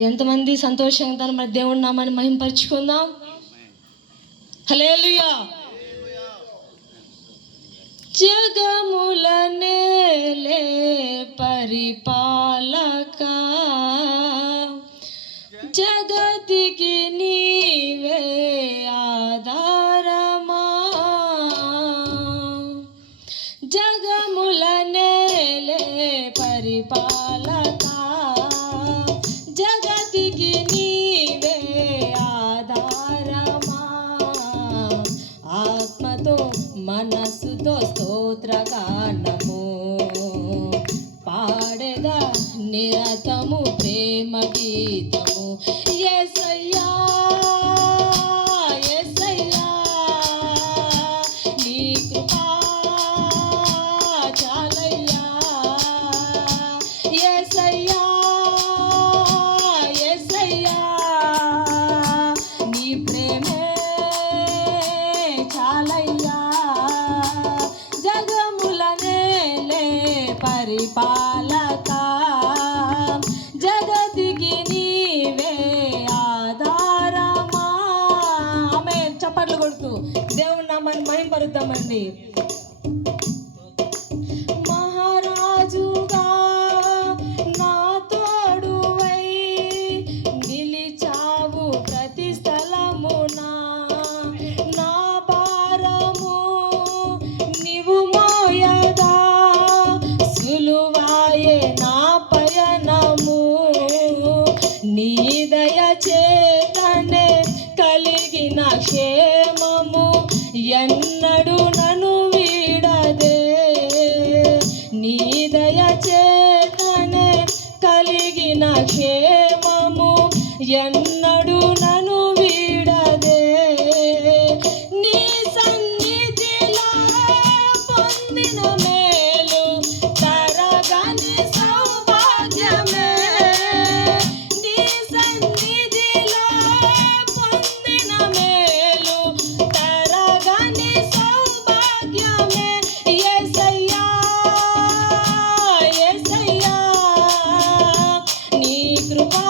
ఎంతమంది సంతోషంగా మరి దేవుడి నామాన్ని మహింపరుచుకుందాం. హల్లెలూయా. జగముల నేలే పరిపాలక, జగతికి నీవే ఆధారమా. జగముల నేలే పరిపాలక, జగతికి నీవే ఆధారమా. ఆత్మతో మనస్సుతో స్తోత్రగానము పాడెదా నిరతము ప్రేమ గీతము. యేసయ్యా యేసయ్యా నీ కృపా చాలయ్యా. యేసయ్యా యేసయ్యా నీ ప్రేమే చాలయ్యా. జగముల నేలే పరిపాలక, జగతికి నీవే ఆధారమా. ఆమేన్. చప్పట్లు కొడుతూ దేవుని నామాన్ని మహింపరుద్దామండి. మహారాజుగా నా తోడువై నిలిచావు ప్రతి స్థలమునా. నా భారము నీవు మోయదా, సులువాయే నా పయనము. నీ దయ చేతనే కలిగిన క్షేమము ఎన్నడు నన్ను వీడదే. నీ దయ చేతనే కలిగిన క్షేమము ఎన్నడు నన్ను వీడదే. నీ సన్నిధిలో పొందిన మేలు తరగని సౌభాగ్యమే. నీ సన్నిధిలో పొందిన మేలు తరగని సౌభాగ్యమే. యేసయ్యా యేసయ్యా నీ కృపా